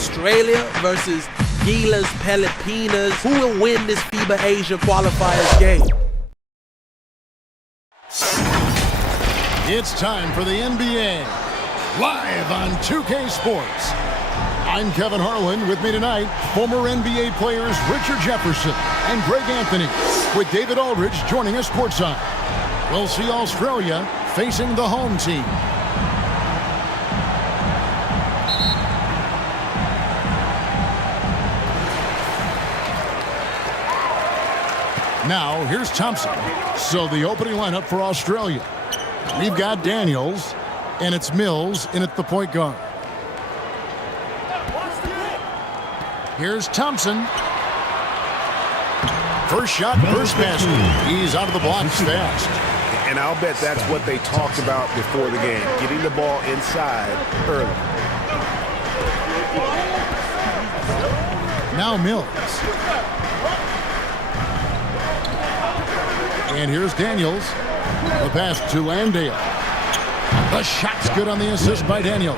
Australia versus GILAS Pilipinas. Who will win this FIBA Asia qualifiers game? It's time for the NBA, live on 2K Sports. I'm Kevin Harlan. With me tonight, former NBA players Richard Jefferson and Greg Anthony, with David Aldridge joining us courtside. We'll see Australia facing the home team. Now, here's Thompson. So the opening lineup for Australia. We've got Daniels, and it's Mills in at the point guard. Here's Thompson. First shot, first basket. He's out of the blocks fast. And I'll bet that's what they talked about before the game, getting the ball inside early. Now Mills. And here's Daniels. The pass to Landale. The shot's good on the assist by Daniels.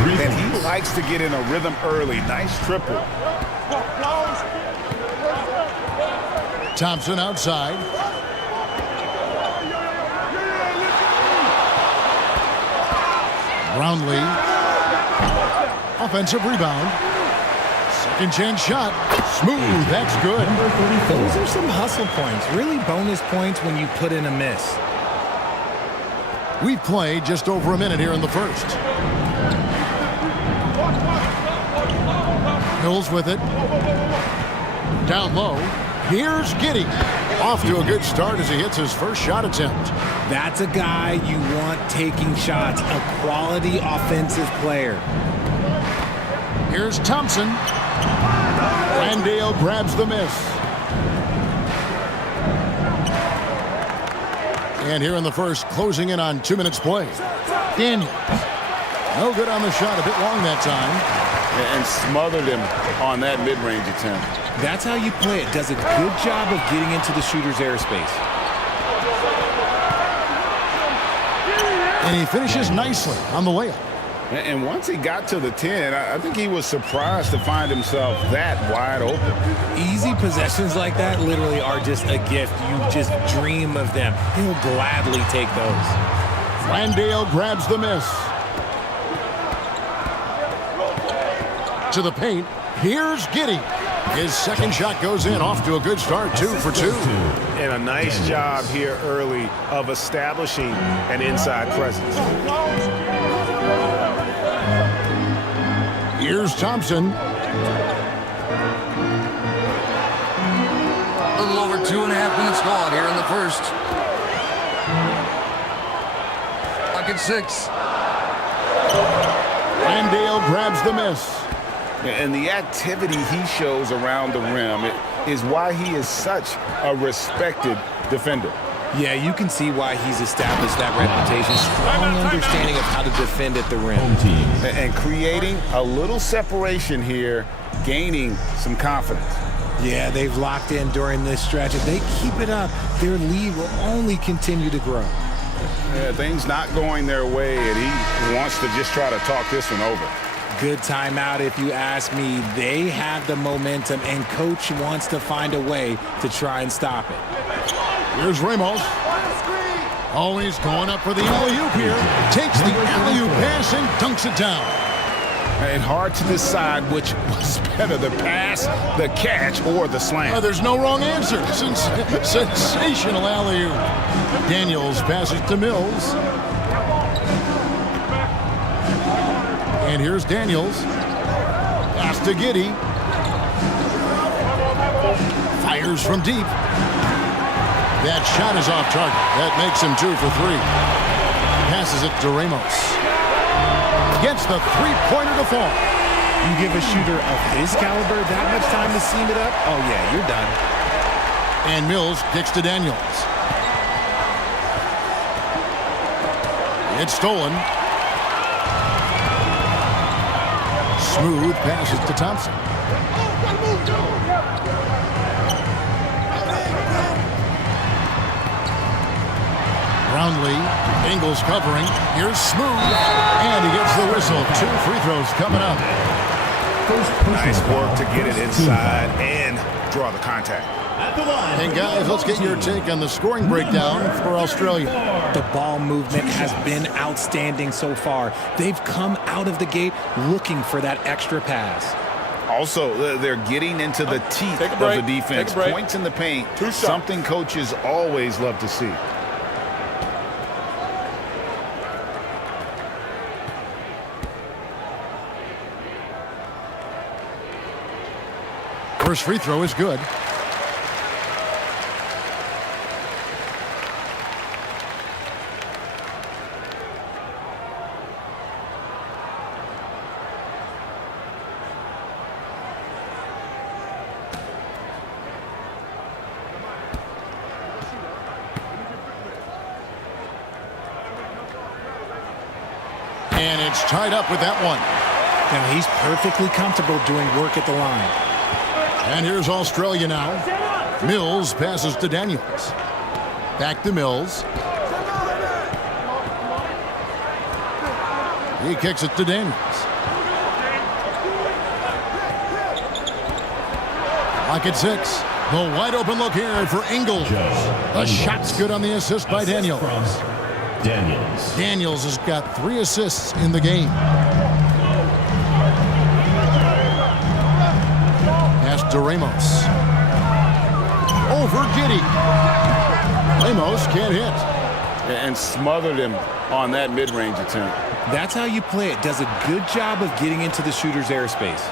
And he likes to get in a rhythm early. Nice triple. Thompson outside. Brownlee. Offensive rebound. Second chance shot. Smooth. That's good. Those are some hustle points. Really bonus points when you put in a miss. We've played just over a minute here in the first. Mills with it. Down low. Here's Giddey. Off to a good start as he hits his first shot attempt. That's a guy you want taking shots. A quality offensive player. Here's Thompson. Landale grabs the miss. And here in the first, closing in on 2 minutes play. Daniels. No good on the shot. A bit long that time. And smothered him on that mid-range attempt. That's how you play it. Does a good job of getting into the shooter's airspace. And he finishes nicely on the layup. And once he got to the 10, I think he was surprised to find himself that wide open. Easy possessions like that literally are just a gift. You just dream of them. He'll gladly take those. Landale grabs the miss. To the paint. Here's Giddey. His second shot goes in. Off to a good start. 2 for 2. And a nice job here early of establishing an inside presence. Here's Thompson. A little over 2.5 minutes gone here in the first. Pocket 6. Landale grabs the miss. And the activity he shows around the rim is why he is such a respected defender. Yeah, you can see why he's established that reputation. Strong understanding of how to defend at the rim. And creating a little separation here, gaining some confidence. Yeah, they've locked in during this stretch. If they keep it up, their lead will only continue to grow. Yeah, things not going their way, and he wants to just try to talk this one over. Good timeout if you ask me. They have the momentum, and coach wants to find a way to try and stop it. Here's Ramos. Always going up for the alley-oop here. Takes the alley-oop pass and dunks it down. And hard to decide which was better, the pass, the catch, or the slam. There's no wrong answer. Sensational alley-oop. Daniels passes to Mills. And here's Daniels. Pass to Giddey. Fires from deep. That shot is off target. That makes him 2 for 3. Passes it to Ramos. Gets the three-pointer to fall. You give a shooter of his caliber that much time to seam it up? Oh, yeah, you're done. And Mills kicks to Daniels. It's stolen. Smooth passes to Thompson. Brownlee, Ingles covering. Here's Smooth, and he gets the whistle. 2 free throws coming up. Nice work to get it inside and draw the contact. And guys, let's get your take on the scoring breakdown for Australia. The ball movement has been outstanding so far. They've come out of the gate looking for that extra pass. Also, they're getting into the teeth of the defense. Points in the paint, something coaches always love to see. First free throw is good. And it's tied up with that one. Now he's perfectly comfortable doing work at the line. And here's Australia now. Mills passes to Daniels. Back to Mills. He kicks it to Daniels. Lock at 6. The wide open look here for Ingles. The shot's good on the assist by Daniels. Daniels has got 3 assists in the game. Pass to Ramos. Over Giddy. Ramos can't hit. And smothered him on that mid-range attempt. That's how you play it. Does a good job of getting into the shooter's airspace.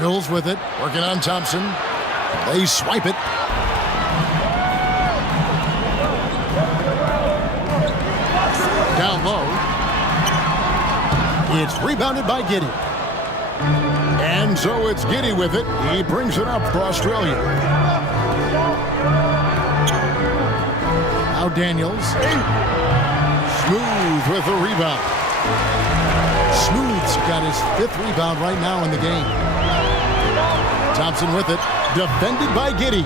Mills with it, working on Thompson. They swipe it. Down low. It's rebounded by Giddy. And so it's Giddy with it. He brings it up for Australia. Now Daniels. Smooth with the rebound. Smooth's got his 5th rebound right now in the game. Thompson with it. Defended by Giddy.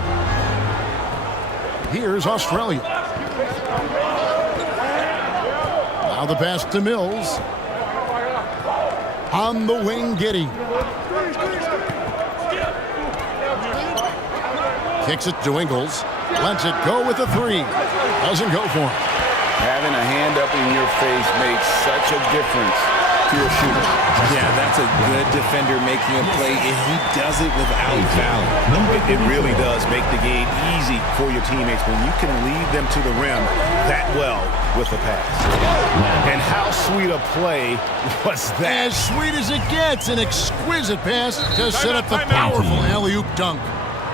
Here's Australia. Now the pass to Mills. On the wing, Giddy. Kicks it to Ingles. Lets it go with a 3. Doesn't go for him. Having a hand up in your face makes such a difference to your shooter. Yeah, that's a good defender making a play, and he does it without fouling. It really does make the game easy for your teammates when you can lead them to the rim that well with the pass. And how sweet a play was that? As sweet as it gets, an exquisite pass to set up the powerful alley-oop dunk.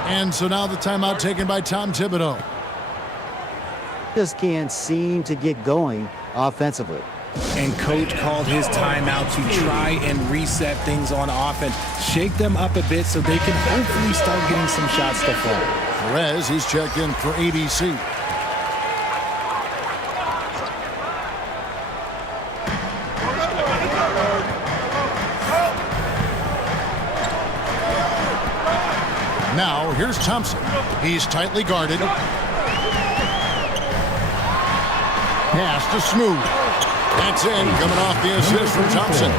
And so now the timeout taken by Tom Thibodeau. Just can't seem to get going offensively. And coach called his timeout to try and reset things on offense. Shake them up a bit so they can hopefully start getting some shots to fall. Perez, he's checked in for ABC. Now, here's Thompson. He's tightly guarded. Pass to Smooth. That's in, coming off the assist from Thompson.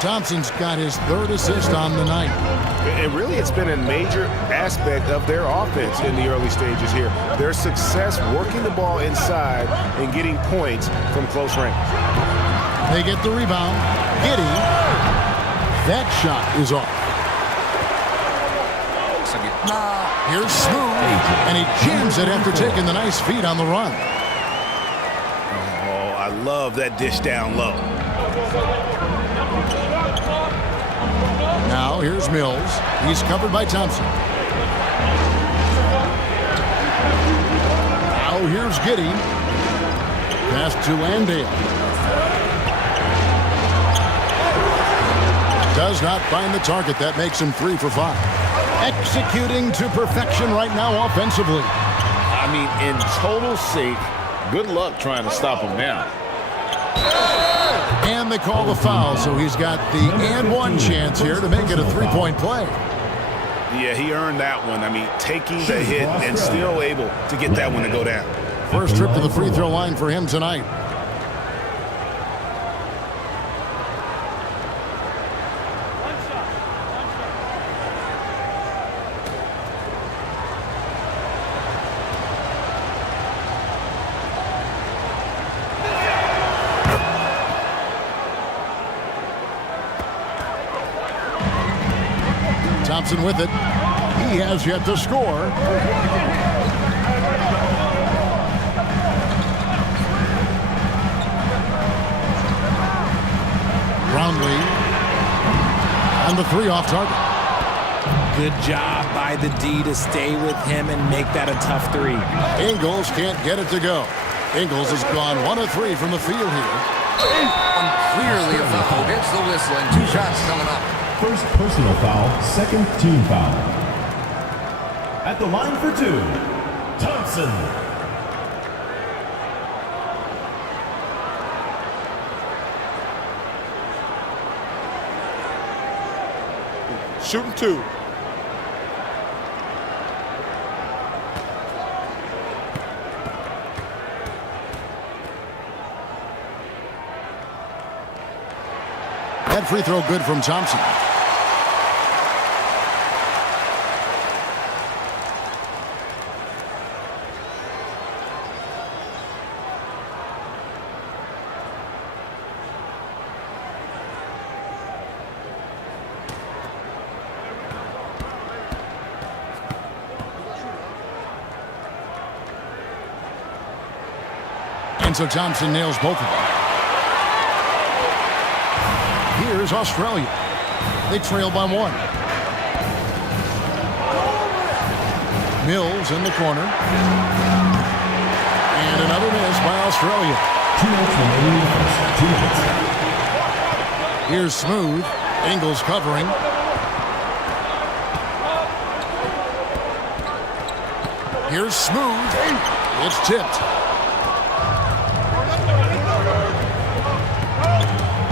Thompson's got his 3rd assist on the night. And really, it's been a major aspect of their offense in the early stages here. Their success working the ball inside and getting points from close range. They get the rebound. Giddy. That shot is off. Here's Smooth, and he jams it after taking the nice feed on the run. Oh, I love that dish down low. Now here's Mills. He's covered by Thompson. Now here's Giddy. Pass to Landale. Does not find the target. That makes him 3 for 5. Executing to perfection right now offensively. I mean, in total sync. Good luck trying to stop him now. And they call the foul, so he's got the and 1 chance here to make it a 3-point play. Yeah, he earned that one. I mean, taking the hit and still able to get that one to go down. First trip to the free throw line for him tonight. Thompson with it. He has yet to score. Brownlee on the 3 off target. Good job by the D to stay with him and make that a tough 3. Ingles can't get it to go. Ingles has gone 1 of 3 from the field here. Clearly a foul. Gets the whistle and 2 shots coming up. First personal foul, second team foul. At the line for 2, Thompson. Shooting 2. That free throw good from Thompson. And so Thompson nails both of them. Here's Australia. They trail by 1. Mills in the corner. And another miss by Australia. 2 minutes remaining in the first. 2 minutes. Here's Smooth. Ingles covering. Here's Smooth. It's tipped.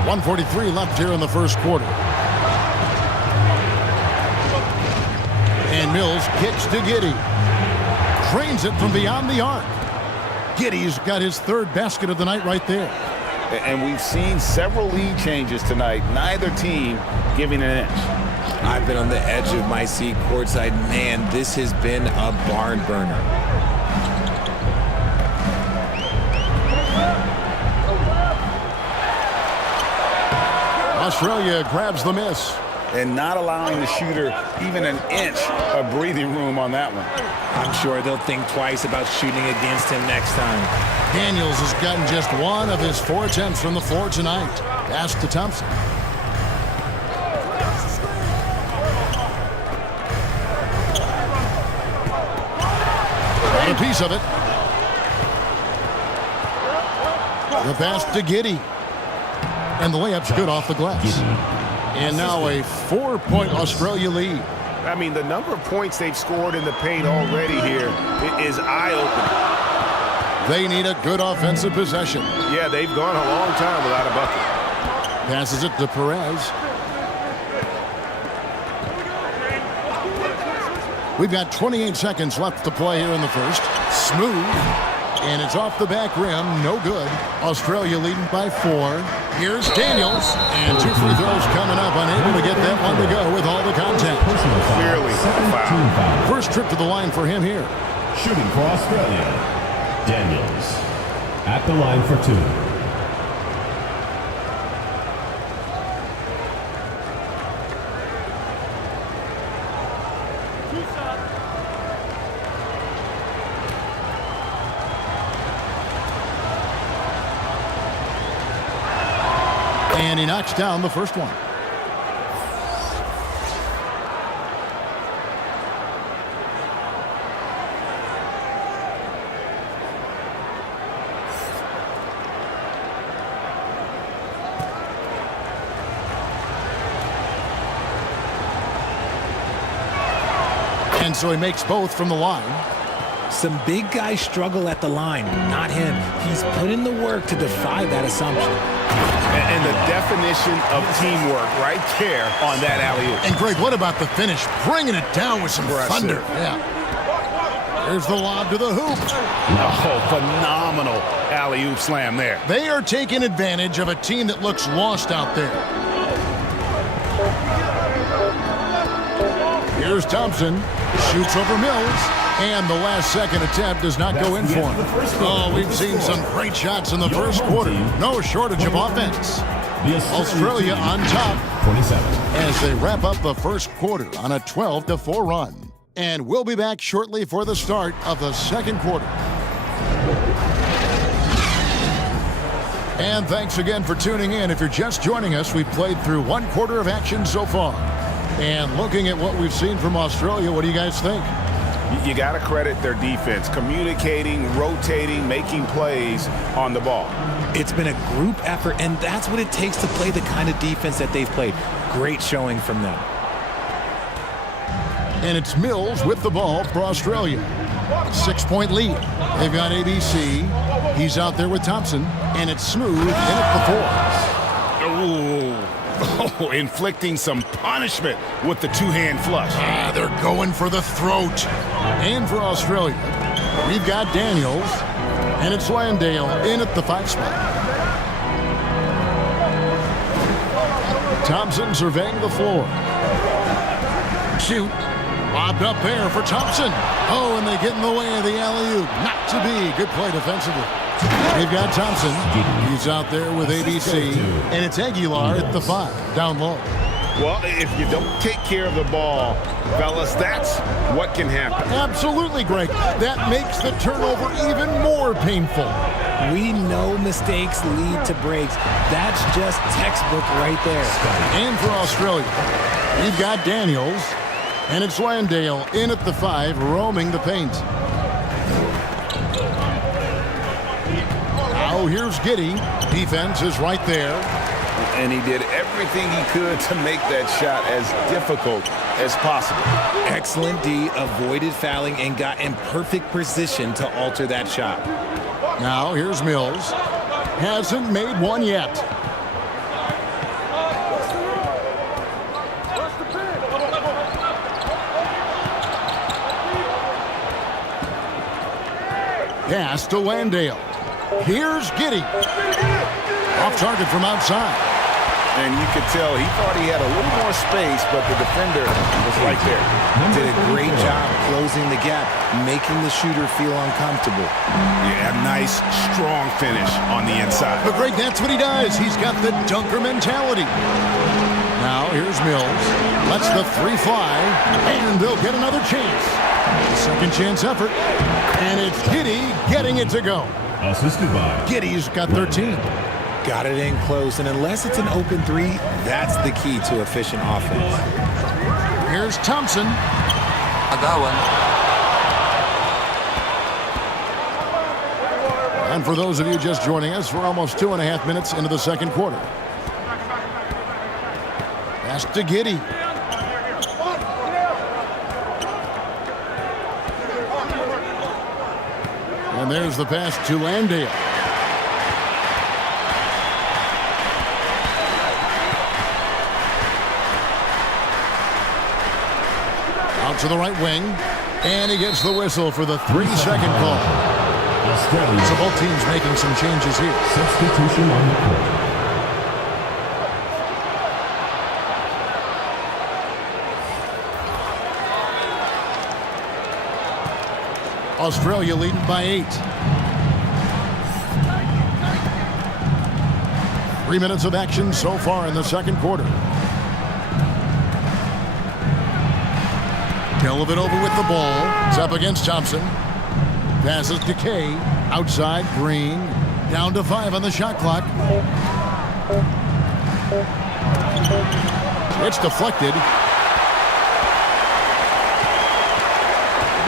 1:43 left here in the first quarter. And Mills kicks to Giddy. Drains it from beyond the arc. Giddy's got his 3rd basket of the night right there. And we've seen several lead changes tonight. Neither team giving an inch. I've been on the edge of my seat courtside. Man, this has been a barn burner. Australia grabs the miss. And not allowing the shooter even an inch of breathing room on that one. I'm sure they'll think twice about shooting against him next time. Daniels has gotten just 1 of his 4 attempts from the floor tonight. Pass to Thompson. Got a piece of it. The pass to Giddy. And the layup's good off the glass. And now a 4-point Australia lead. I mean, the number of points they've scored in the paint already here is eye-opening. They need a good offensive possession. Yeah, they've gone a long time without a bucket. Passes it to Perez. We've got 28 seconds left to play here in the first. Smooth. And it's off the back rim. No good. Australia leading by 4. Here's Daniels. And 2 free throws coming up. Unable to get that one to go with all the contact. Clearly a foul. First trip to the line for him here. Shooting for Australia, Daniels. At the line for 2. And he knocks down the first one. And so he makes both from the line. Some big guys struggle at the line, not him. He's put in the work to defy that assumption. And the definition of teamwork right there on that alley-oop. And Greg, what about the finish? Bringing it down with some thunder. Yeah. There's the lob to the hoop. Oh, phenomenal alley-oop slam there. They are taking advantage of a team that looks lost out there. Here's Thompson. Shoots over Mills. And the last second attempt does not go in for him. Oh, we've seen some great shots in the first quarter. No shortage of offense. Australia on top. 27. As they wrap up the first quarter on a 12-4 run. And we'll be back shortly for the start of the second quarter. And thanks again for tuning in. If you're just joining us, we've played through one quarter of action so far. And looking at what we've seen from Australia, what do you guys think? You got to credit their defense, communicating, rotating, making plays on the ball. It's been a group effort, and that's what it takes to play the kind of defense that they've played. Great showing from them. And it's Mills with the ball for Australia. 6-point lead. They've got ABC. He's out there with Thompson, and it's Smooth in at the 4. Oh, inflicting some punishment with the two-hand flush. They're going for the throat. And for Australia, we've got Daniels, and it's Landale in at the 5 spot. Thompson surveying the floor. Shoot. Lobbed up there for Thompson. Oh, and they get in the way of the alley-oop. Not to be. Good play defensively. They've got Thompson. He's out there with ABC. And it's Aguilar at the 5, down low. Well, if you don't take care of the ball, fellas, that's what can happen. Absolutely, Greg. That makes the turnover even more painful. We know mistakes lead to breaks. That's just textbook right there. And for Australia, we've got Daniels. And it's Landale in at the 5, roaming the paint. Now here's Giddey. Defense is right there. And he did everything he could to make that shot as difficult as possible. Excellent D, avoided fouling, and got in perfect position to alter that shot. Now here's Mills. Hasn't made one yet. Pass to Landale. Here's Giddey. Off target from outside. And you could tell he thought he had a little more space, but the defender was right there. Did a great job closing the gap, making the shooter feel uncomfortable. Yeah, nice, strong finish on the inside. But Greg, that's what he does. He's got the dunker mentality. Now here's Mills. Lets the 3 fly, and they'll get another chance. Second chance effort. And it's Giddey getting it to go. Assisted by Giddey's got 13. Got it in close, and unless it's an open 3, that's the key to efficient offense. Here's Thompson. Agawan. And for those of you just joining us, we're almost 2.5 minutes into the second quarter. Pass to Giddey. And there's the pass to Landale. Out to the right wing. And he gets the whistle for the 3-second call. So both teams making some changes here. Substitution on the court. Australia leading by 8. 3 minutes of action so far in the second quarter. Dellavedova with the ball. It's up against Thompson. Passes to Kay. Outside, Green. Down to 5 on the shot clock. It's deflected.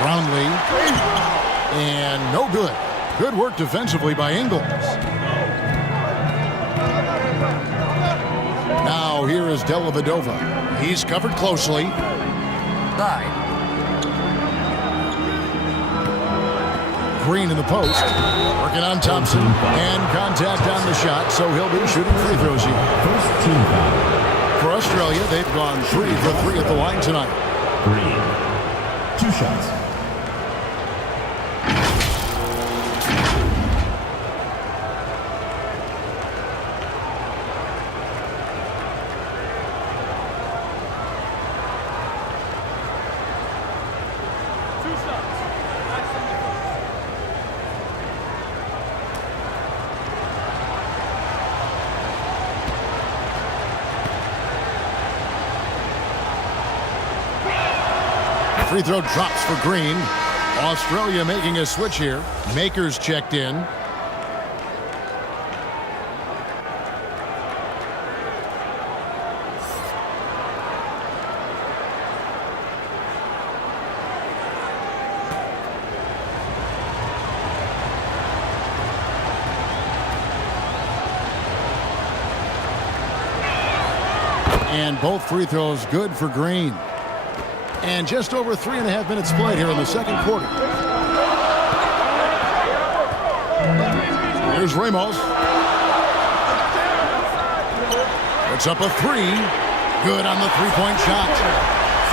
Brownlee. And no good. Good work defensively by Ingles. Now here is Dellavedova. He's covered closely. 9. Green in the post. Working on Thompson. And contact on the shot, so he'll be shooting free throws here. First team foul. For Australia, they've gone 3 for 3 at the line tonight. Green. 2 shots. Free throw drops for Green. Australia making a switch here. Makers checked in. And both free throws good for Green. And just over 3.5 minutes played here in the second quarter. Here's Ramos. Puts up a three. Good on the three-point shot.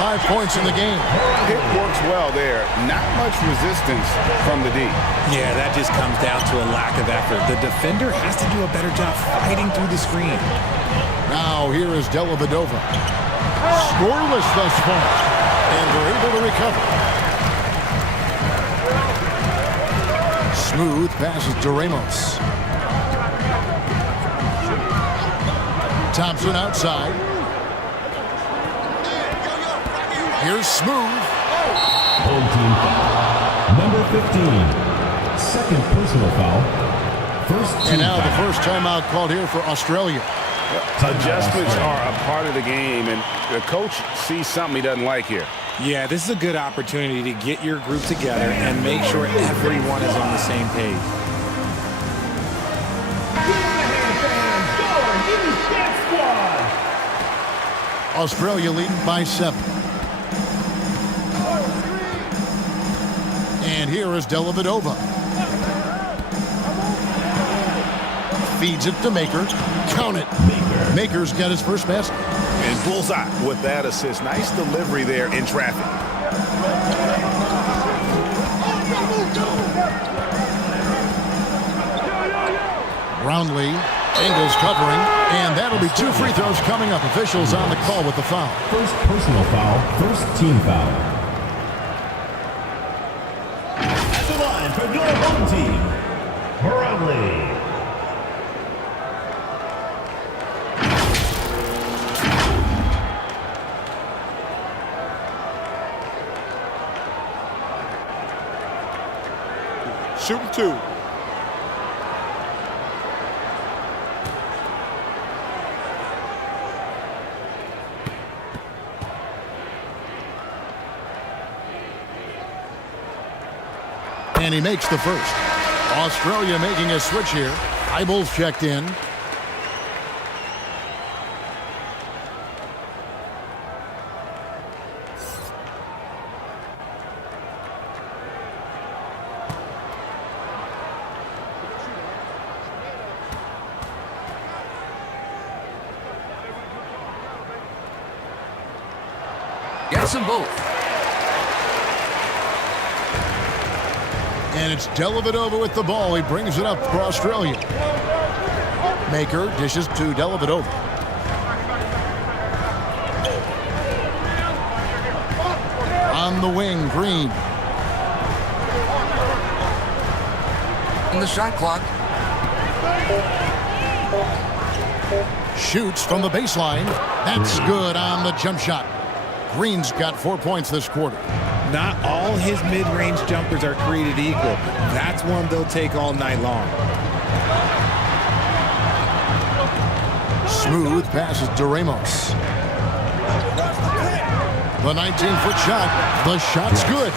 5 points in the game. It works well there. Not much resistance from the D. Yeah, that just comes down to a lack of effort. The defender has to do a better job fighting through the screen. Now here is Dellavedova. Scoreless thus far. And they're able to recover. Smooth passes to Ramos. Thompson outside. Here's Smooth. Home team foul. Number 15. Second personal foul. First team And now foul. the first timeout called here for Australia. Adjustments are a part of the game, and the coach sees something he doesn't like here. Yeah, this is a good opportunity to get your group together and make sure everyone is on the same page. Australia leading by 7. And here is Dellavedova. Feeds it to Maker. Count it. Maker's got his first basket. And bullseye with that assist. Nice delivery there in traffic. Brownlee, Engels covering, and that'll be 2 free throws coming up. Officials on the call with the foul. First personal foul. First team foul. At the line for your home team, Brownlee. Shooting 2. And he makes the first. Australia making a switch here. Eibel's checked in. Gets them both. And it's Dellavedova with the ball. He brings it up for Australia. Maker dishes to Dellavedova. On the wing, Green. And the shot clock. Shoots from the baseline. That's good on the jump shot. Green's got 4 points this quarter. Not all his mid-range jumpers are created equal. That's one they'll take all night long. Smooth passes to Ramos. The 19-foot shot. The shot's good.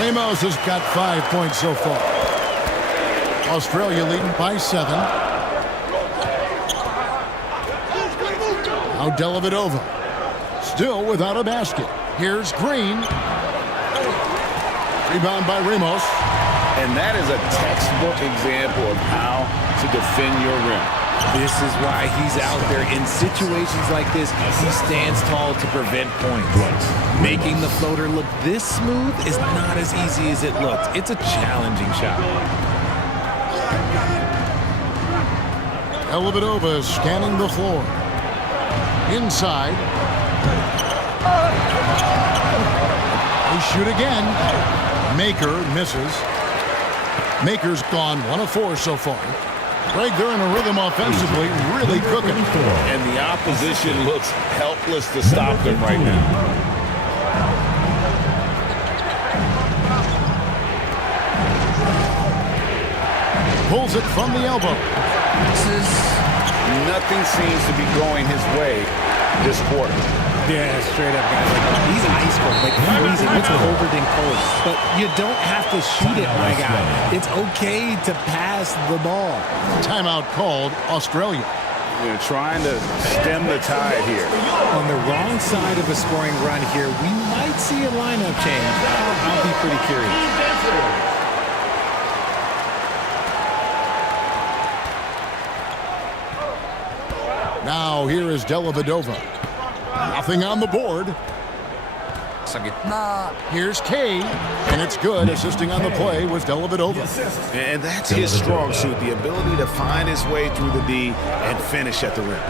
Ramos has got 5 points so far. Australia leading by 7. Now Dellavedova. Still without a basket. Here's Green. Rebound by Ramos. And that is a textbook example of how to defend your rim. This is why he's out there in situations like this. He stands tall to prevent points. Making the floater look this smooth is not as easy as it looks. It's a challenging shot. Dellavedova is scanning the floor. Inside. They shoot again. Maker misses. Maker's gone 1 of 4 so far. Greg, they're in a rhythm offensively, really cooking. And the opposition looks helpless to stop them right now. pulls it from the elbow. Nothing seems to be going his way this quarter. Yeah, straight up, guys. Like, he's ice cold, like freezing. It's colder than cold. But you don't have to shoot it, my guy. It's okay to pass the ball. Timeout called Australia. They're trying to stem the tide here. On the wrong side of a scoring run here, we might see a lineup change. I'll be pretty curious. Now here is Dellavedova. Nothing on the board. Here's Kay, and it's good. Assisting on the play was Dellavedova. And that's his strong suit, the ability to find his way through the D and finish at the rim.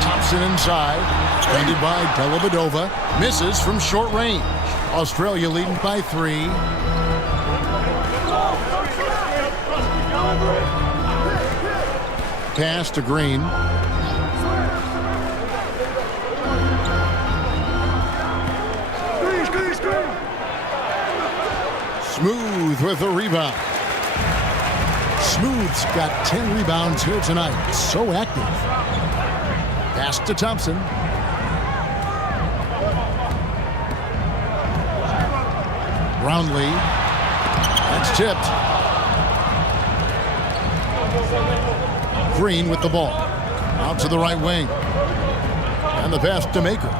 Thompson inside, defended by Dellavedova. Misses from short range. Australia leading by 3. Pass to Green. Smooth with the rebound. Smooth's got 10 rebounds here tonight. So active. Pass to Thompson. Brownlee. That's tipped. Green with the ball. Out to the right wing. And the pass to Maker.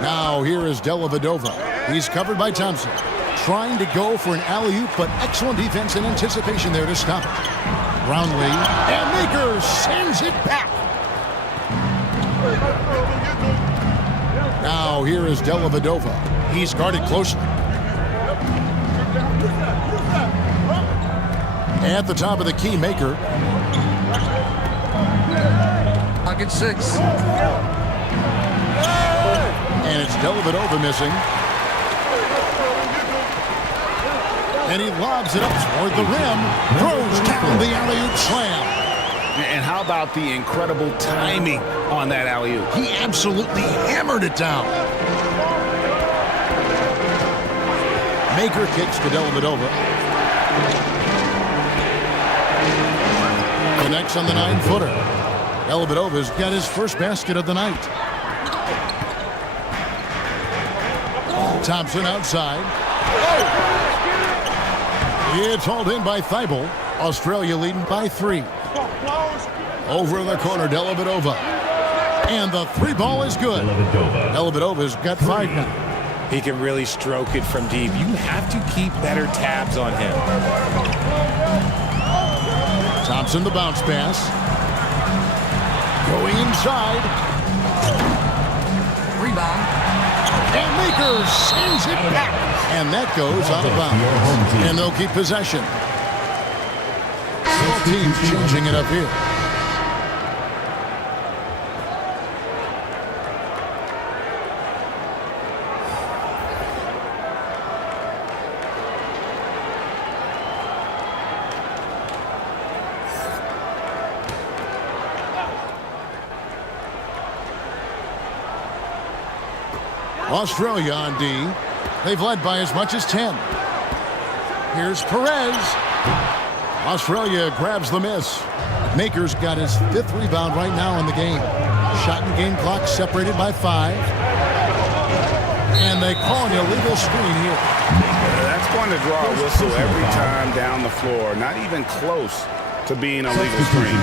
Now here is Dellavedova. He's covered by Thompson. Trying to go for an alley-oop, but excellent defense and anticipation there to stop it. Brownlee. And Maker sends it back. Now here is Dellavedova. He's guarded closely. At the top of the key, Maker. Pocket 6. And it's Dellavedova missing. And he lobs it up toward the rim. Throws down the alley-oop slam. And how about the incredible timing on that alley-oop? He absolutely hammered it down. Maker kicks to Dellavedova. Connects on the 9-footer. Dellavedova's got his first basket of the night. Thompson outside. It's hauled in by Thibault. Australia leading by 3. Over in the corner, Dellavedova. And the 3 ball is good. Dellavedova's got 5 now. He can really stroke it from deep. You have to keep better tabs on him. Thompson the bounce pass. Going inside. Rebound. And Maker sends it back. And that goes out of bounds. And they'll keep possession. Both teams changing it up here. Australia on D. They've led by as much as 10. Here's Perez. Australia grabs the miss. Maker's got his 5th rebound right now in the game. Shot and game clock separated by 5. And they call an illegal screen here. That's going to draw a whistle every time down the floor. Not even close to being a legal screen.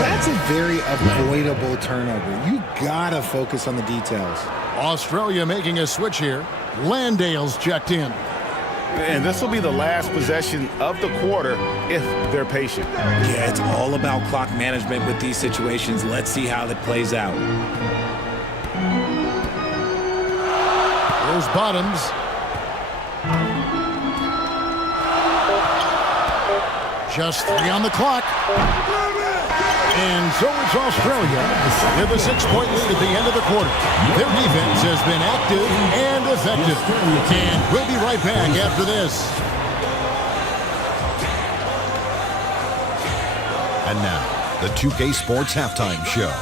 That's a very avoidable turnover. You gotta focus on the details. Australia making a switch here. Landale's checked in. And this will be the last possession of the quarter if they're patient. Yeah, it's all about clock management with these situations. Let's see how that plays out. There's Bottoms. Just 3 on the clock. And so it's Australia with a 6-point lead at the end of the quarter. Their defense has been active and effective. And we'll be right back after this. And now, the 2K Sports Halftime Show.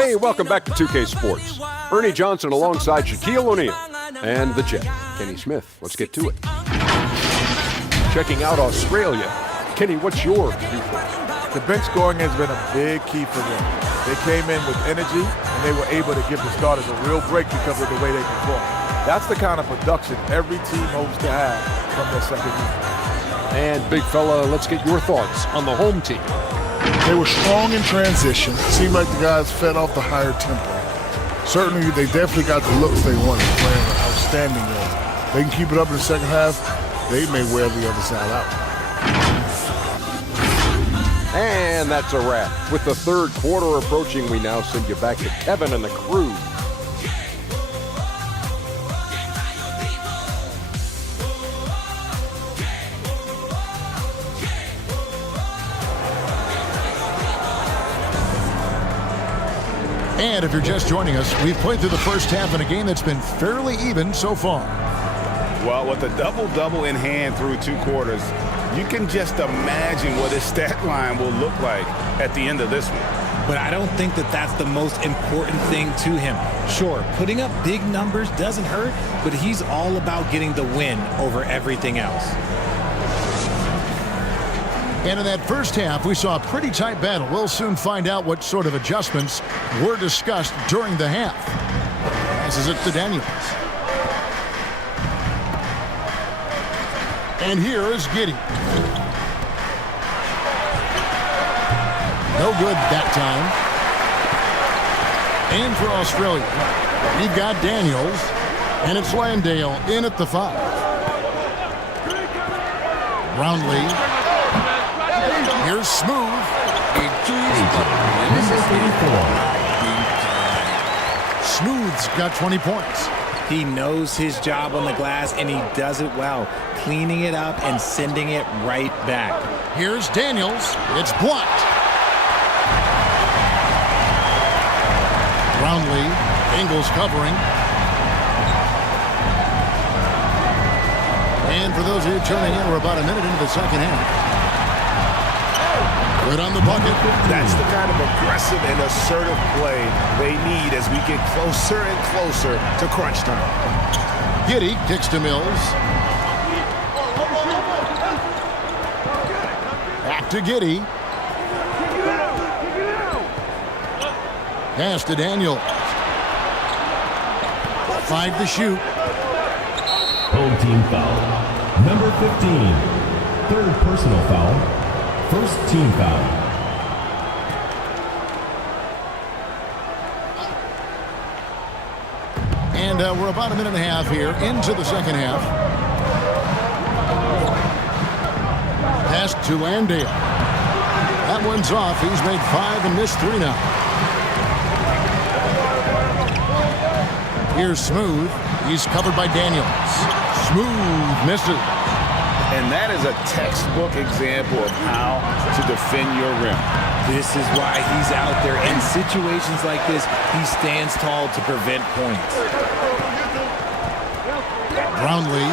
Hey, welcome back to 2K Sports. Ernie Johnson alongside Shaquille O'Neal. And the jet, Kenny Smith. Let's get to it. Checking out Australia. Kenny, what's your viewpoint? The bench scoring has been a big key for them. They came in with energy, and they were able to give the starters a real break because of the way they performed. That's the kind of production every team hopes to have from their second unit. And big fella, let's get your thoughts on the home team. They were strong in transition. Seemed like the guys fed off the higher tempo. Certainly, they definitely got the looks they wanted, playing outstanding game. They can keep it up in the second half, they may wear the other side out. And that's a wrap. With the third quarter approaching, we now send you back to Kevin and the crew. And if you're just joining us, we've played through the first half in a game that's been fairly even so far. Well, with a double-double in hand through 2 quarters, you can just imagine what his stat line will look like at the end of this one. But I don't think that that's the most important thing to him. Sure, putting up big numbers doesn't hurt, but he's all about getting the win over everything else. And in that first half, we saw a pretty tight battle. We'll soon find out what sort of adjustments were discussed during the half. Passes it to Daniels. And here is Giddy. No good that time. And for Australia, we've got Daniels, and it's Landale in at the 5. Brownlee. Here's Smooth. Smooth's got 20 points. He knows his job on the glass, and he does it well, cleaning it up and sending it right back. Here's Daniels. It's blocked. Brownlee, Ingles covering. And for those of you tuning in, we're about a minute into the second half. Good on the bucket. That's the kind of aggressive and assertive play they need as we get closer and closer to crunch time. Giddy kicks to Mills. Back to Giddy. Pass to Daniel. 5 to shoot. Home team foul. Number 15. Third personal foul. First team foul. And we're about a minute and a half here into the second half. Pass to Landale. That one's off. He's made 5 and missed 3 now. Here's Smooth. He's covered by Daniels. Smooth misses. And that is a textbook example of how to defend your rim. This is why he's out there. In situations like this, he stands tall to prevent points. Brownlee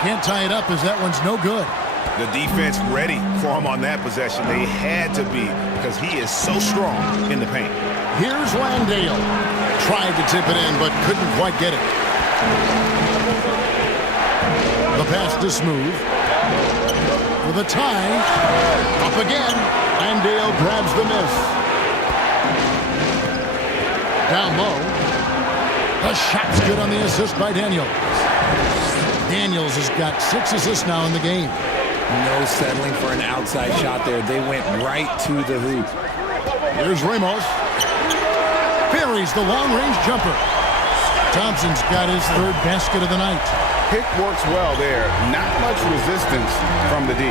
can't tie it up as that one's no good. The defense ready for him on that possession. They had to be because he is so strong in the paint. Here's Landale. Tried to tip it in, but couldn't quite get it. The pass to Smooth. With a tie. Up again. Landale grabs the miss. Down low. The shot's good on the assist by Daniels. Daniels has got 6 assists now in the game. No settling for an outside shot there. They went right to the hoop. Here's Ramos. Buries the long-range jumper. Thompson's got his 3rd basket of the night. Pick works well there. Not much resistance from the D.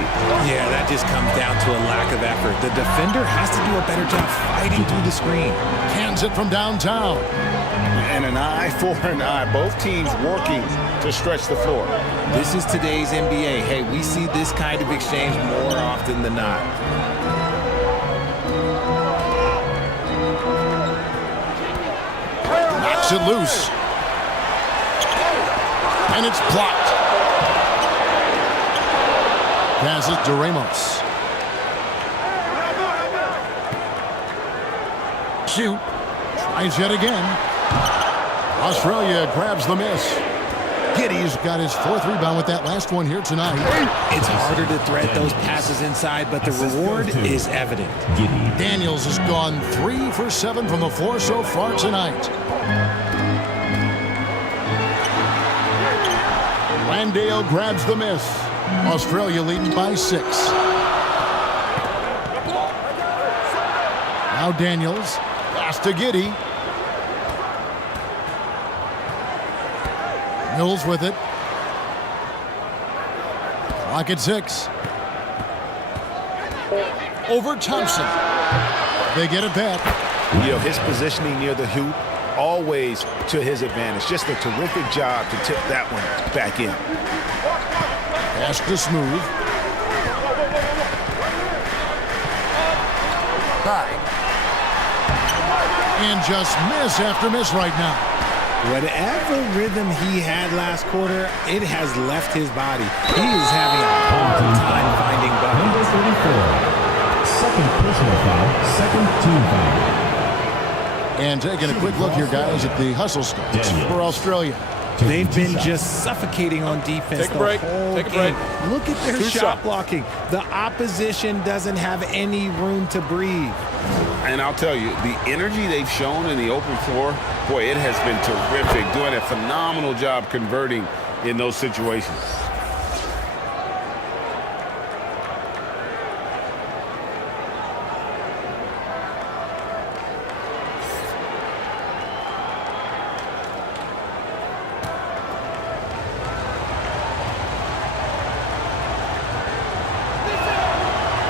Yeah, that just comes down to a lack of effort. The defender has to do a better job fighting through the screen. Cans it from downtown. And an eye for an eye. Both teams working to stretch the floor. This is today's NBA. Hey, we see this kind of exchange more often than not. Knocks it loose. And it's blocked. Passes to Ramos. Shoot. Tries yet again. Australia grabs the miss. Giddy's got his 4th rebound with that last one here tonight. It's harder to thread those passes inside, but the reward is evident. Daniels has gone 3 for 7 from the floor so far tonight. Landale grabs the miss. Australia leading by 6. Now Daniels. Pass to Giddy. Mills with it. Clock at 6. Over Thompson. They get it back. You know, his positioning near the hoop, always to his advantage. Just a terrific job to tip that one back in. Pass to Smooth. And just miss after miss right now. Whatever rhythm he had last quarter, it has left his body. He is having a hard time finding buckets. Number 34, second personal foul, second team foul. And taking a quick look here, guys, at the hustle stats for Australia. They've been just suffocating on defense Take a break. Take a break. Look at their shot blocking. The opposition doesn't have any room to breathe. And I'll tell you, the energy they've shown in the open floor, boy, it has been terrific. Doing a phenomenal job converting in those situations.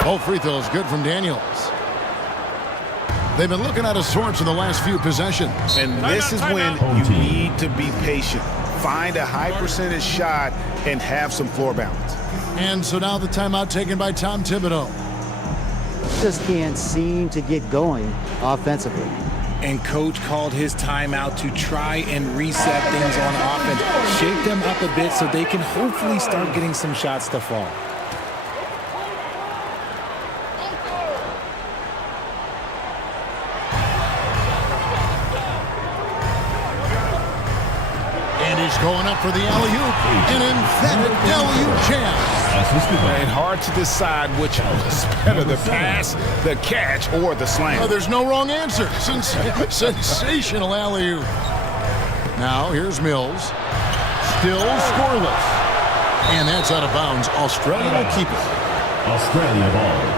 Both free throws good from Daniels. They've been looking out of sorts in the last few possessions. And this is when you need to be patient. Find a high percentage shot and have some floor balance. And so now the timeout taken by Tom Thibodeau. Just can't seem to get going offensively. And coach called his timeout to try and reset things on offense. Shake them up a bit so they can hopefully start getting some shots to fall. Going up for the alley-oop. An emphatic alley-oop jam. And hard to decide which was better, the pass, the catch, or the slam. Oh, there's no wrong answer. Sensational alley-oop. Now, here's Mills. Still scoreless. And that's out of bounds. Australia will keep it. Australia ball.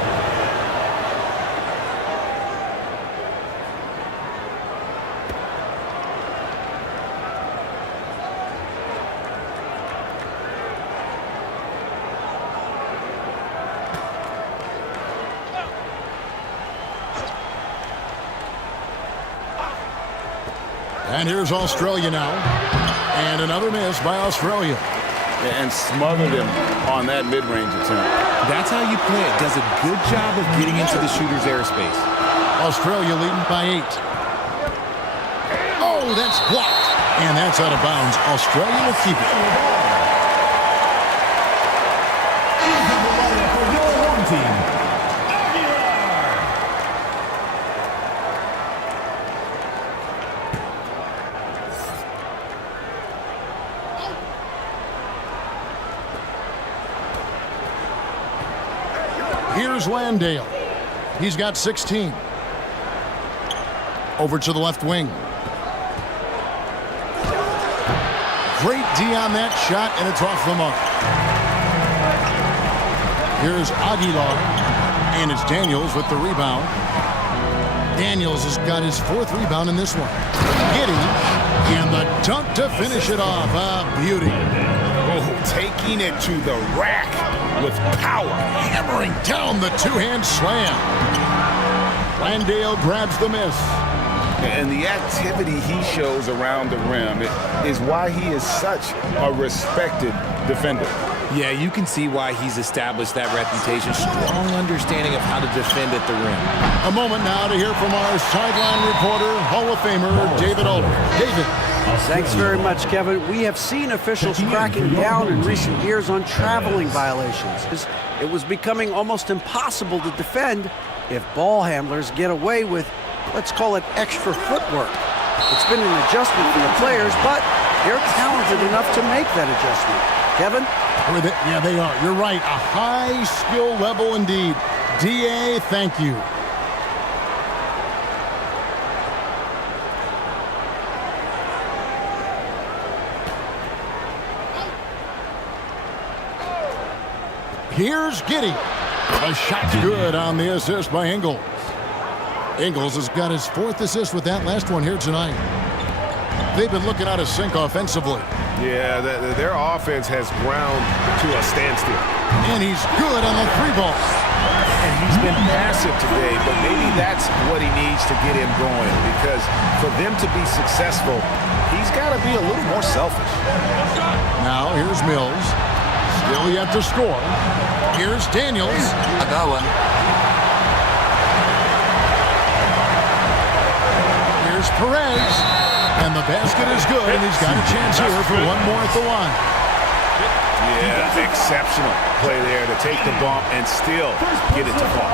And here's Australia now. And another miss by Australia. And smothered him on that mid-range attempt. That's how you play it. Does a good job of getting into the shooter's airspace. Australia leading by 8. Oh, that's blocked. And that's out of bounds. Australia will keep it. Here's Landale. He's got 16. Over to the left wing. Great D on that shot, and it's off the mark. Here's Aguilar, and it's Daniels with the rebound. Daniels has got his 4th rebound in this one. Giddy, and the dunk to finish it off. A beauty. Oh, taking it to the rack with power. Hammering down the two-hand slam. Landale grabs the miss. And the activity he shows around the rim is why he is such a respected defender. Yeah, you can see why he's established that reputation. Strong understanding of how to defend at the rim. A moment now to hear from our sideline reporter, Hall of Famer David Aldridge. David. Thanks very much, Kevin. We have seen officials cracking down in recent years on traveling violations. It was becoming almost impossible to defend if ball handlers get away with, let's call it, extra footwork. It's been an adjustment for the players, but they're talented enough to make that adjustment. Kevin? Yeah, they are. You're right. A high skill level indeed. DA, thank you. Here's Giddy. A shot's good on the assist by Ingles. Ingles has got his 4th assist with that last one here tonight. They've been looking out of sync offensively. Yeah, their offense has ground to a standstill. And he's good on the 3 ball. And he's been passive today, but maybe that's what he needs to get him going, because for them to be successful, he's got to be a little more selfish. Now here's Mills. Still yet to score. Here's Daniels. I got one. Here's Perez. And the basket is good, and he's got a chance here for one more at the line. Yeah, exceptional play there to take the bump and still get it to fall.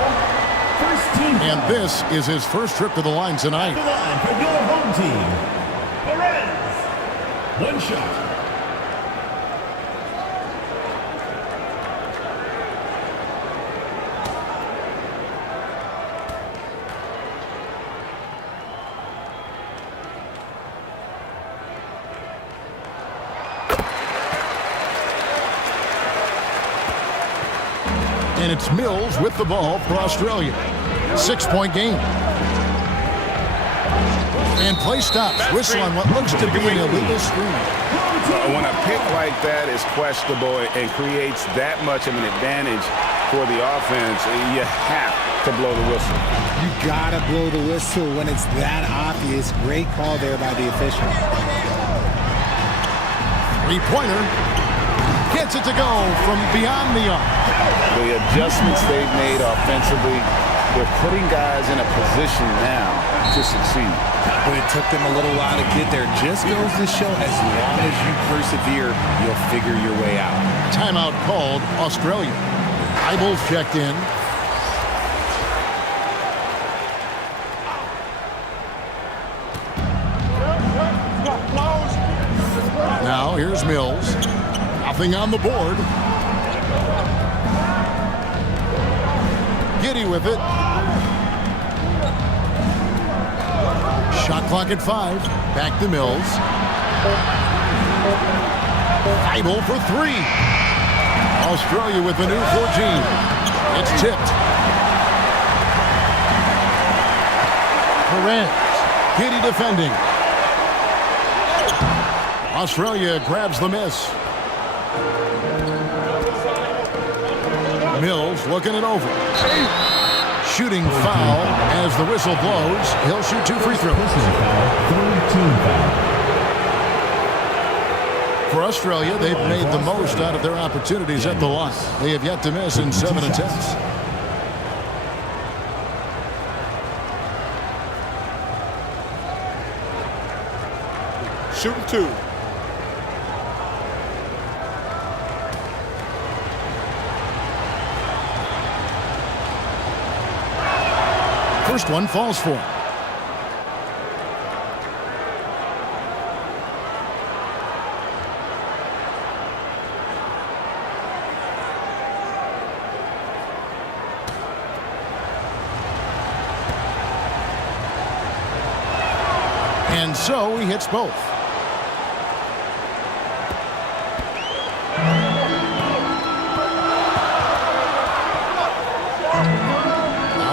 And this is his first trip to the line tonight. The line for your home team, Perez. One shot. And it's Mills with the ball for Australia. 6-point game. And play stops. Whistle on what looks to be an illegal screen. When a pick like that is questionable and creates that much of an advantage for the offense, you have to blow the whistle. You gotta blow the whistle when it's that obvious. Great call there by the official. 3-pointer. Gets it to go from beyond the arc. The adjustments they've made offensively, they're putting guys in a position now to succeed. But it took them a little while to get there. Just goes to show, as long as you persevere, you'll figure your way out. Timeout called Australia. Eibel checked in. Now here's Mills. Nothing on the board. Giddy with it. Shot clock at 5. Back to Mills. Eibel for 3. Australia with the new 14. It's tipped. Perez. Giddy defending. Australia grabs the miss. Mills looking it over. Shooting foul as the whistle blows. He'll shoot 2 free throws. For Australia, they've made the most out of their opportunities at the line. They have yet to miss in 7 attempts. Shooting 2. First one falls for him. And so he hits both.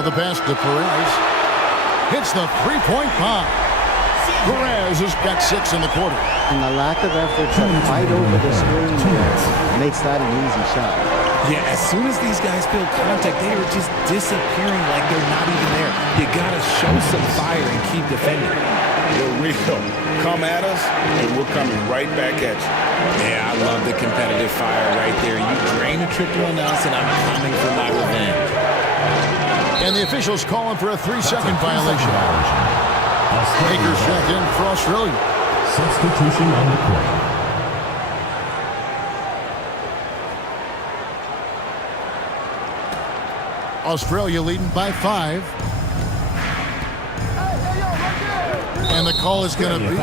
The pass to Perez. Hits the 3-point bomb. Perez has got 6 in the quarter. And the lack of effort to fight over the screen makes that an easy shot. Yeah, as soon as these guys feel contact, they are just disappearing like they're not even there. You gotta show some fire and keep defending. We're real. Come at us, and we're coming right back at you. Yeah, I love the competitive fire right there. You drain a triple on us, and I'm coming for my revenge. And the officials calling for a 3-second violation. Baker's checked in for Australia. Substitution on the court. Australia leading by 5. And the call is going to be,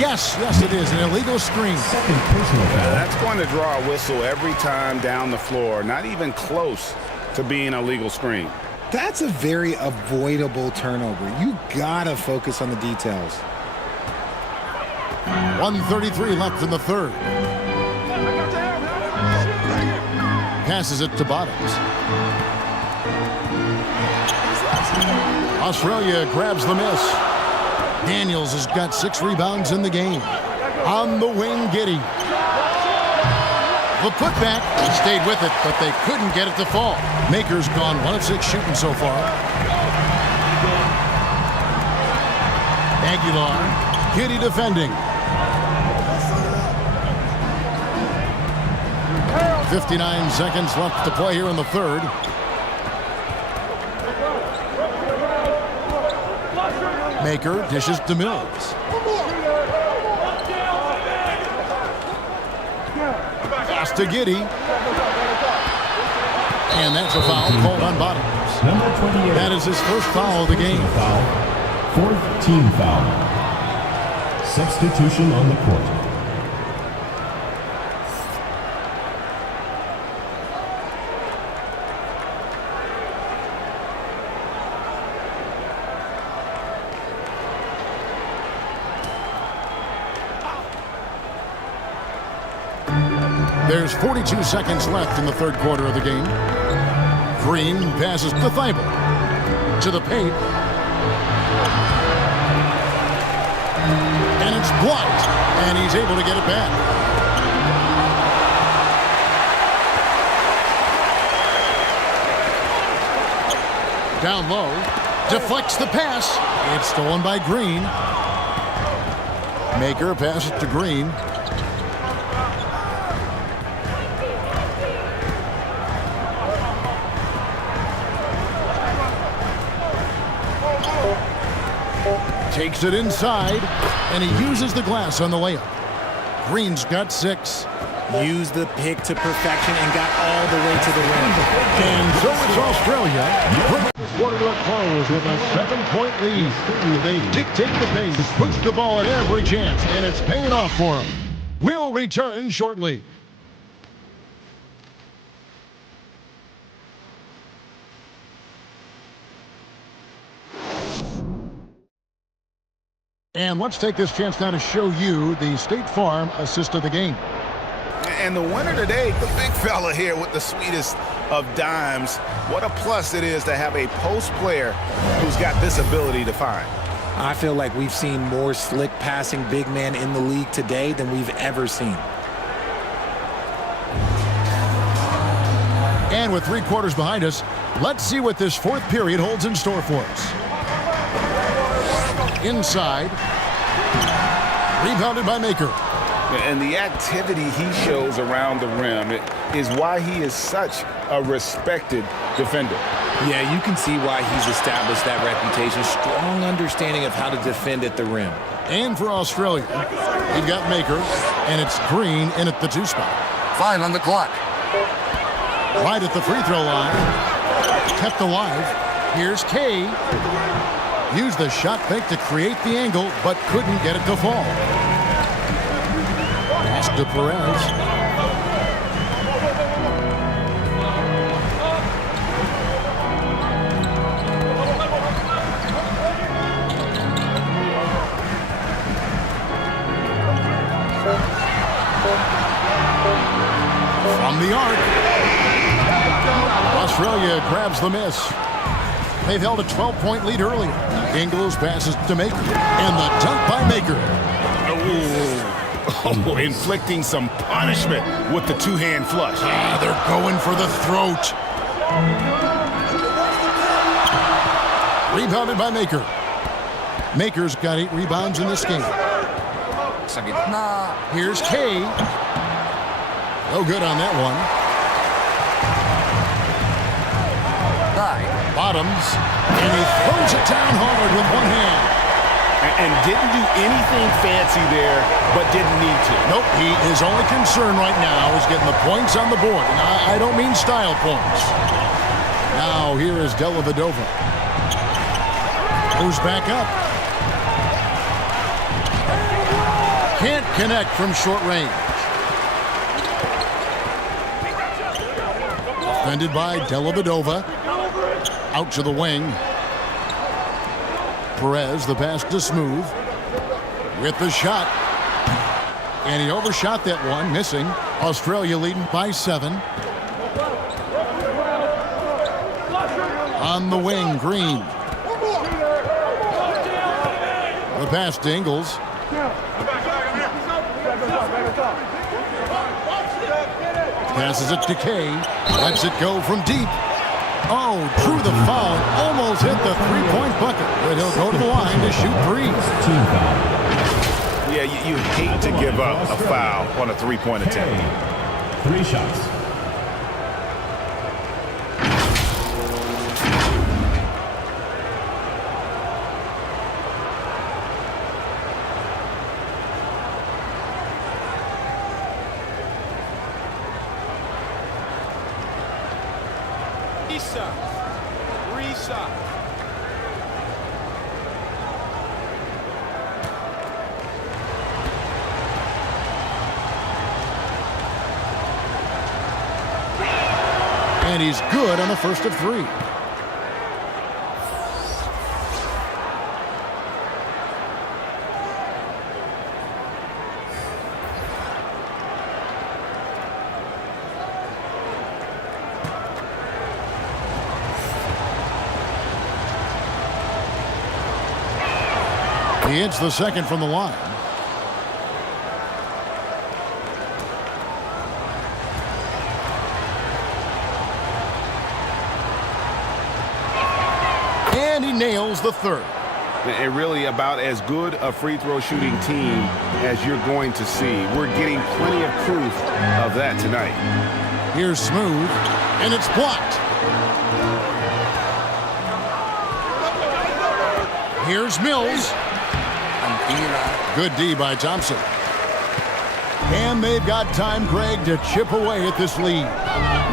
yes, it is, an illegal screen. That's going to draw a whistle every time down the floor, not even close to being a legal screen. That's a very avoidable turnover. You gotta focus on the details. 1:33 left in the third. Passes it to Bottoms. Australia grabs the miss. Daniels has got 6 rebounds in the game. On the wing, Giddy. The putback stayed with it, but they couldn't get it to fall. Maker's gone 1 of 6 shooting so far. Aguilar, Giddy defending. 59 seconds left to play here in the third. Maker dishes to Mills. Pass to Giddy. And that's a foul called on Bottoms. Number 28. That is his first foul of the game. Foul. 4th team foul. Substitution on the court. There's 42 seconds left in the third quarter of the game. Green passes to Thibault. To the paint. And it's blocked. And he's able to get it back. Down low. Deflects the pass. It's stolen by Green. Maker passes to Green. Takes it inside, and he uses the glass on the layup. Green's got 6. Used the pick to perfection and got all the way to the rim. And so it's Australia. Quarter to close with a 7-point lead. They dictate the pace, push the ball at every chance, and it's paying off for them. We'll return shortly. And let's take this chance now to show you the State Farm assist of the game. And the winner today, the big fella here with the sweetest of dimes. What a plus it is to have a post player who's got this ability to find. I feel like we've seen more slick passing big man in the league today than we've ever seen. And with 3 quarters behind us, let's see what this fourth period holds in store for us. Inside. Rebounded by Maker. And the activity he shows around the rim is why he is such a respected defender. Yeah, you can see why he's established that reputation. Strong understanding of how to defend at the rim. And for Australia, you've got Maker, and it's Green in at the 2 spot. 5 on the clock. Right at the free throw line. Kept alive. Here's Kay. Used the shot fake to create the angle, but couldn't get it to fall. Pass to Perez. From the arc. Australia grabs the miss. They've held a 12-point lead earlier. Ingles passes to Maker. And the dunk by Maker. Oh, inflicting some punishment with the 2-hand flush. They're going for the throat. Rebounded by Maker. Maker's got 8 rebounds in this game. Here's Kay. No good on that one. Bottoms, and he throws it down hard with 1 hand. And didn't do anything fancy there, but didn't need to. Nope, his only concern right now is getting the points on the board. And I don't mean style points. Now here is Dellavedova. Goes back up. Can't connect from short range. Defended by Dellavedova. Out to the wing. Perez, the pass to Smooth. With the shot. And he overshot that one, missing. Australia leading by 7. On the wing, Green. The pass to Ingles. Passes it to Kay. Lets it go from deep. Oh, drew the foul. Almost hit the three-point bucket. But he'll go to the line to shoot threes. Yeah, you hate to give up a foul on a three-point attempt. 3 shots. Risa. And he's good on the first of 3. He hits the second from the line. And he nails the third. And really about as good a free throw shooting team as you're going to see. We're getting plenty of proof of that tonight. Here's Smooth, and it's blocked. Here's Mills. Good D by Thompson. And they've got time, Greg, to chip away at this lead.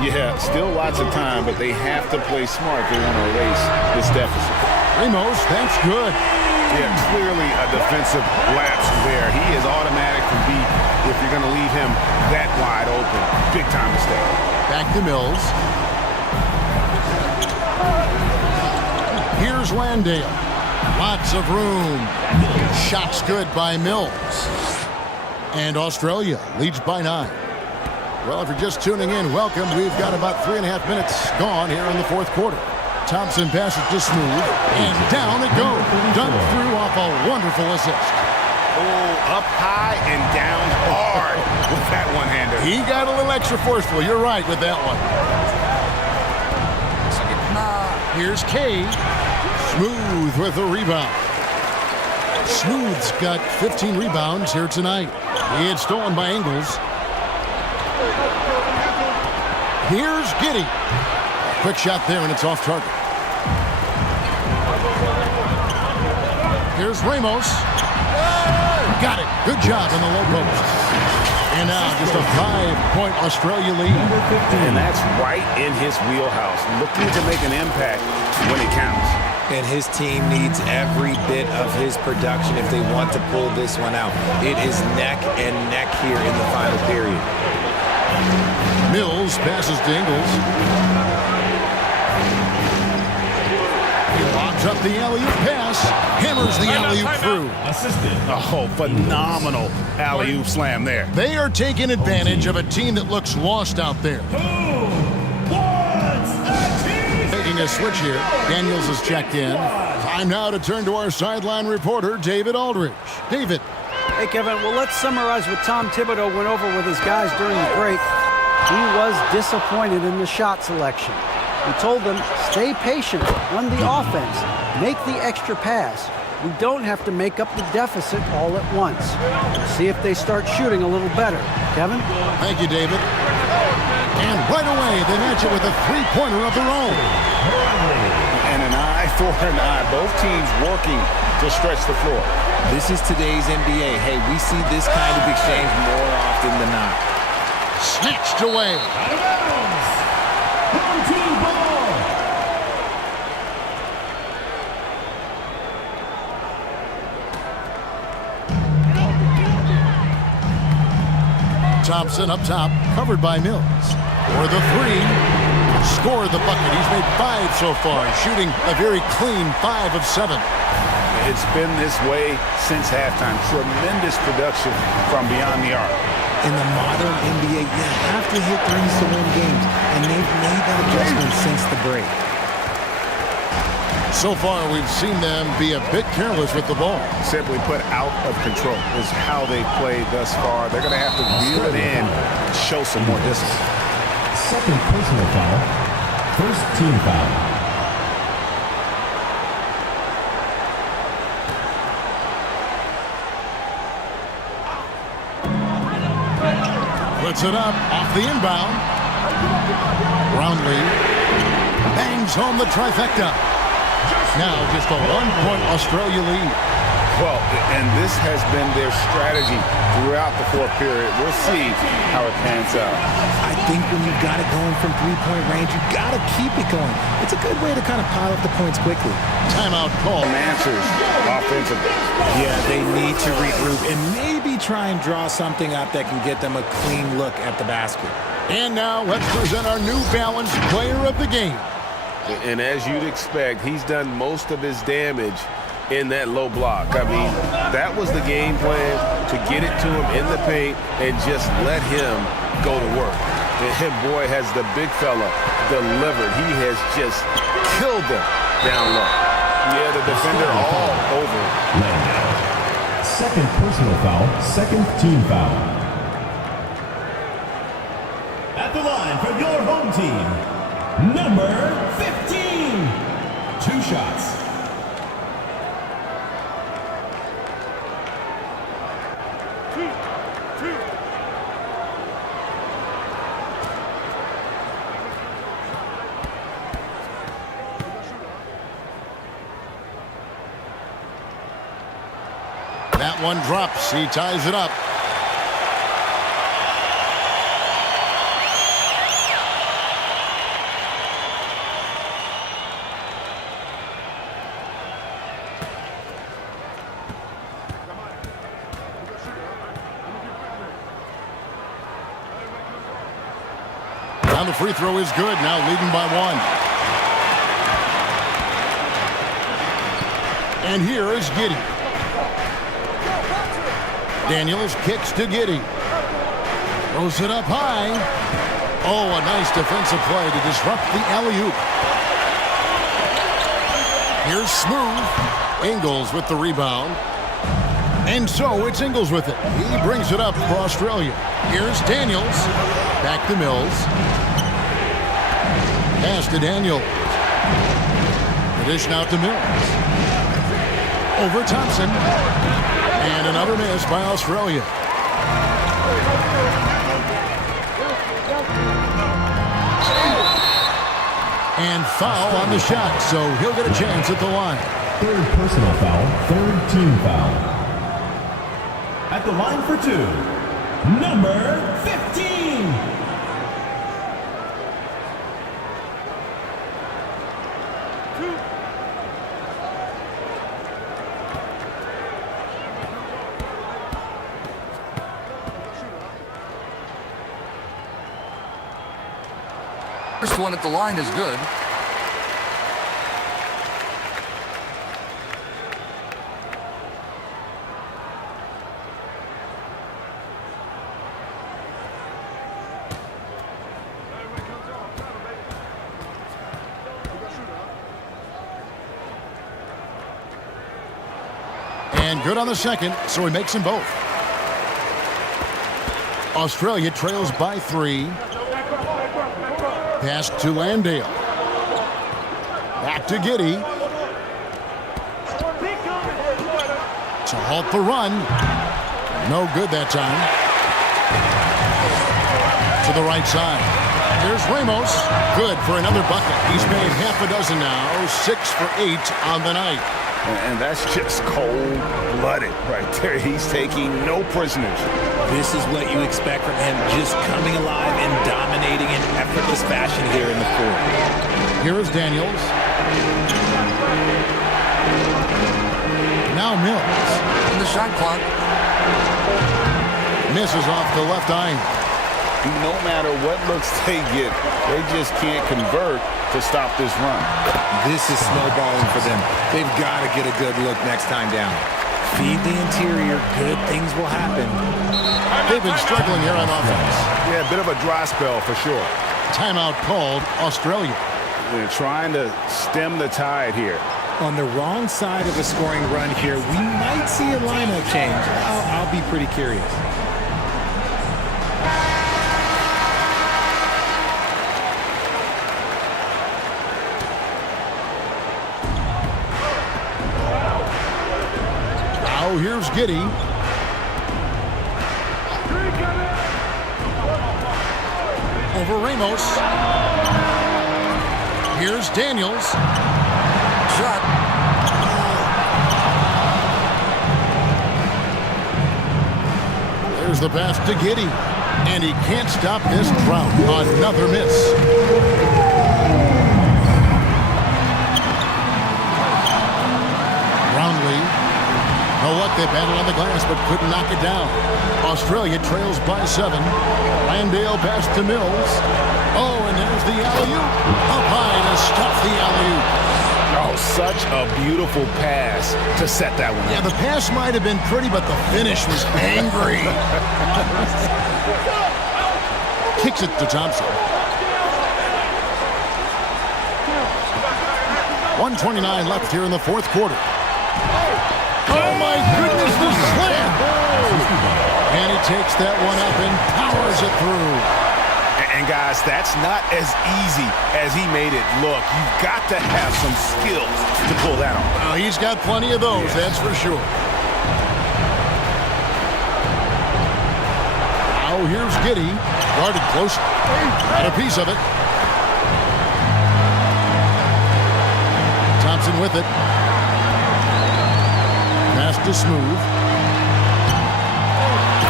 Yeah, still lots of time, but they have to play smart if they want to erase this deficit. Ramos, that's good. Yeah, clearly a defensive lapse there. He is automatic from deep if you're going to leave him that wide open. Big time mistake. Back to Mills. Here's Landale. Lots of room. Shots good by Mills. And Australia leads by 9. Well, if you're just tuning in, welcome. We've got about 3.5 minutes gone here in the fourth quarter. Thompson passes to Smooth, and down it goes. Dunked through off a wonderful assist. Oh, up high and down hard with that one-hander. He got a little extra forceful. You're right with that one. Here's Kay. Smooth with the rebound. Smooth's got 15 rebounds here tonight. He had stolen by Ingles. Here's Giddey. Quick shot there, and it's off target. Here's Ramos. Got it. Good job in the low post. And now just a 5-point Australia lead. And that's right in his wheelhouse. Looking to make an impact when it counts. And his team needs every bit of his production if they want to pull this one out. It is neck and neck here in the final period. Mills passes to Ingles. He lobs up the alley-oop pass. Hammers the alley-oop through. Oh, phenomenal alley-oop slam there. They are taking advantage of a team that looks lost out there. Making a switch here. Daniels is checked in. Time now to turn to our sideline reporter, David Aldridge. David. Hey, Kevin. Well, let's summarize what Tom Thibodeau went over with his guys during the break. He was disappointed in the shot selection. He told them, stay patient, run the offense, make the extra pass. We don't have to make up the deficit all at once. See if they start shooting a little better. Kevin? Thank you, David. And right away, they match it with a three-pointer of their own. And an eye for an eye. Both teams working to stretch the floor. This is today's NBA. Hey, we see this kind of exchange more often than not. Snatched away. Thompson up top, covered by Mills. For the three. Scored the bucket. He's made 5 so far, shooting a very clean 5 of 7. It's been this way since halftime. Tremendous production from beyond the arc. In the modern NBA, you have to hit threes to win games, and they've made that adjustment since the break. So far, we've seen them be a bit careless with the ball. Simply put, out of control is how they played thus far. They're going to have to reel it in and show some more discipline. Second personal foul. First team foul. Puts it up off the inbound. Brownlee bangs home the trifecta. Now just a 1-point Australia lead. Well, and this has been their strategy throughout the fourth period. We'll see how it pans out. I think when you've got it going from three-point range, you've got to keep it going. It's a good way to kind of pile up the points quickly. Timeout call. Answers offensively. Yeah, they need to regroup and maybe try and draw something up that can get them a clean look at the basket. And now let's present our new balanced player of the game. And as you'd expect, he's done most of his damage in that low block. I mean, that was the game plan, to get it to him in the paint and just let him go to work. And boy, has the big fella delivered. He has just killed them down low. Yeah, the defender all over. Second personal foul, second team foul. At the line for your home team, number 15. 2 shots. That one drops. He ties it up. Now the free throw is good. Now leading by 1. And here is Giddey. Daniels kicks to Giddey. Throws it up high. Oh, a nice defensive play to disrupt the alley-oop. Here's Smooth. Ingles with the rebound. And so it's Ingles with it. He brings it up for Australia. Here's Daniels. Back to Mills. Pass to Daniels. The dish now to Mills. Over Thompson. And another miss by Australia. And foul on the shot, so he'll get a chance at the line. Third personal foul, third team foul. At the line for 2, number 15. First one at the line is good. And good on the second, so he makes them both. Australia trails by 3. Pass to Landale. Back to Giddey. To halt the run. No good that time. To the right side. There's Ramos. Good for another bucket. He's made half a dozen now. 6 for 8 on the night. And that's just cold-blooded right there. He's taking no prisoners. This is what you expect from him, just coming alive and dominating in effortless fashion here in the fourth. Here is Daniels. Now Mills. In the shot clock. Misses off the left iron. No matter what looks they get, they just can't convert to stop this run. This is snowballing for them. They've got to get a good look next time down. Feed the interior, good things will happen. They've been struggling here on offense. Yeah, a bit of a dry spell for sure. Timeout called, Australia. They're trying to stem the tide here. On the wrong side of a scoring run here, we might see a lineup change. I'll be pretty curious. Now here's Giddy. Over Ramos. Here's Daniels. Shot. There's the pass to Giddy. And he can't stop this drought. Another miss. Brownlee. No luck, they battled on the glass, but couldn't knock it down. Australia trails by 7. Landale pass to Mills. Oh, and there's the alley-oop. Up high to stop the alley-oop. Oh, such a beautiful pass to set that one up. Yeah, the pass might have been pretty, but the finish was angry. Kicks it to Thompson. 1:29 left here in the fourth quarter. Oh, my goodness, the slam! And he takes that one up and powers it through. And guys, that's not as easy as he made it look. You've got to have some skills to pull that off. Well, he's got plenty of those, that's for sure. Now here's Giddy. Guarded close. Got a piece of it. Thompson with it. Pass to Smooth.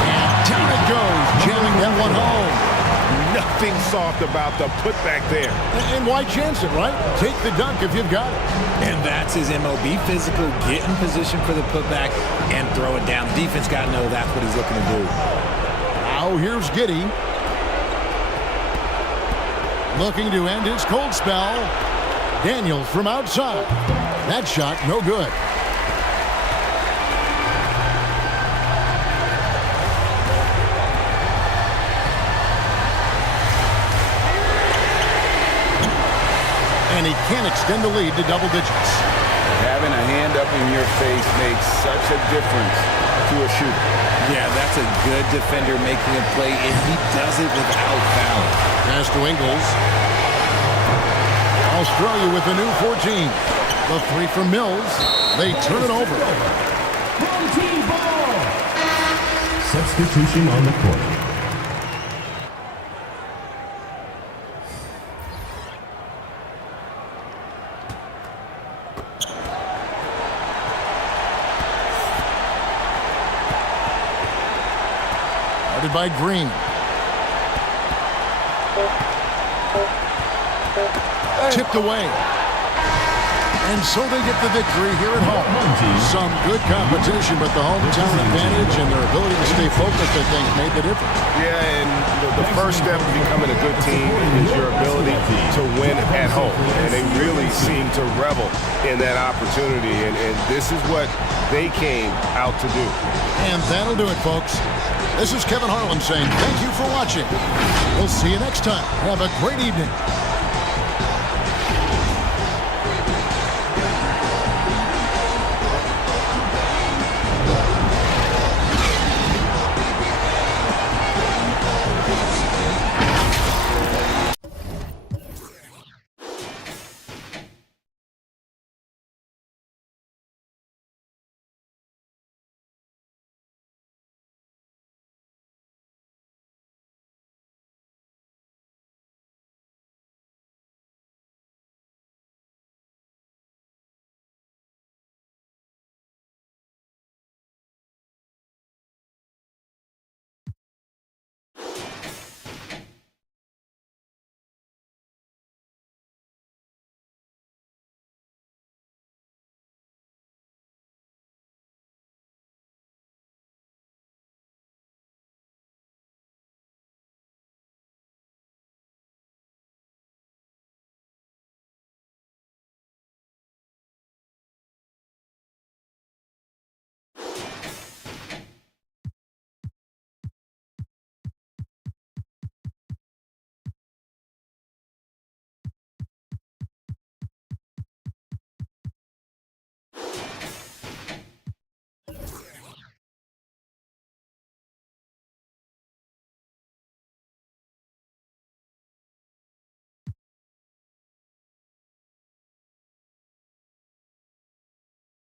And down it goes, jamming that one home. Nothing soft about the putback there. And why chance it, right? Take the dunk if you've got it. And that's his MO. Be physical, get in position for the putback, and throw it down. Defense got to know that's what he's looking to do. Now here's Giddy. Looking to end his cold spell. Daniels from outside. That shot, no good. And he can't extend the lead to double digits. Having a hand up in your face makes such a difference to a shooter. Yeah, that's a good defender making a play, and he does it without foul. Pass to Ingles. Australia with a new 14. The three from Mills. They turn it over. Home team ball. Substitution on the court. Guarded by Green. Tipped away. And so they get the victory here at home. Some good competition, but the hometown advantage and their ability to stay focused, I think, made the difference. Yeah, and the first step to becoming a good team is your ability to win at home. And they really seem to revel in that opportunity. And this is what they came out to do. And that'll do it, folks. This is Kevin Harlan saying thank you for watching. We'll see you next time. Have a great evening.